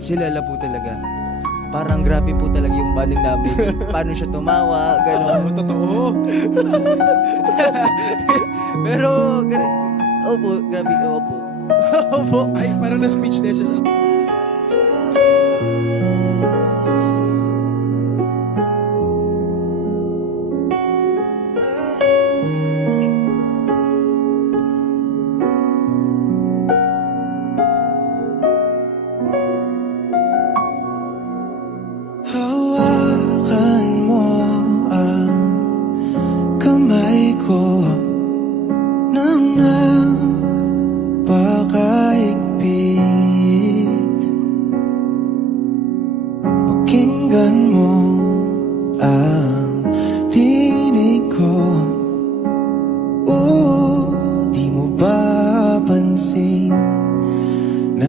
Si Lala po talaga. Parang grabe po talaga yung bonding namin. Paano siya tumawa, gano'n. Totoo. Pero, opo, grabe, opo. Opo. Ay, parang na-speechless siya. Hawakan mo ang kamay ko nang napakaigpit. Pakinggan mo ang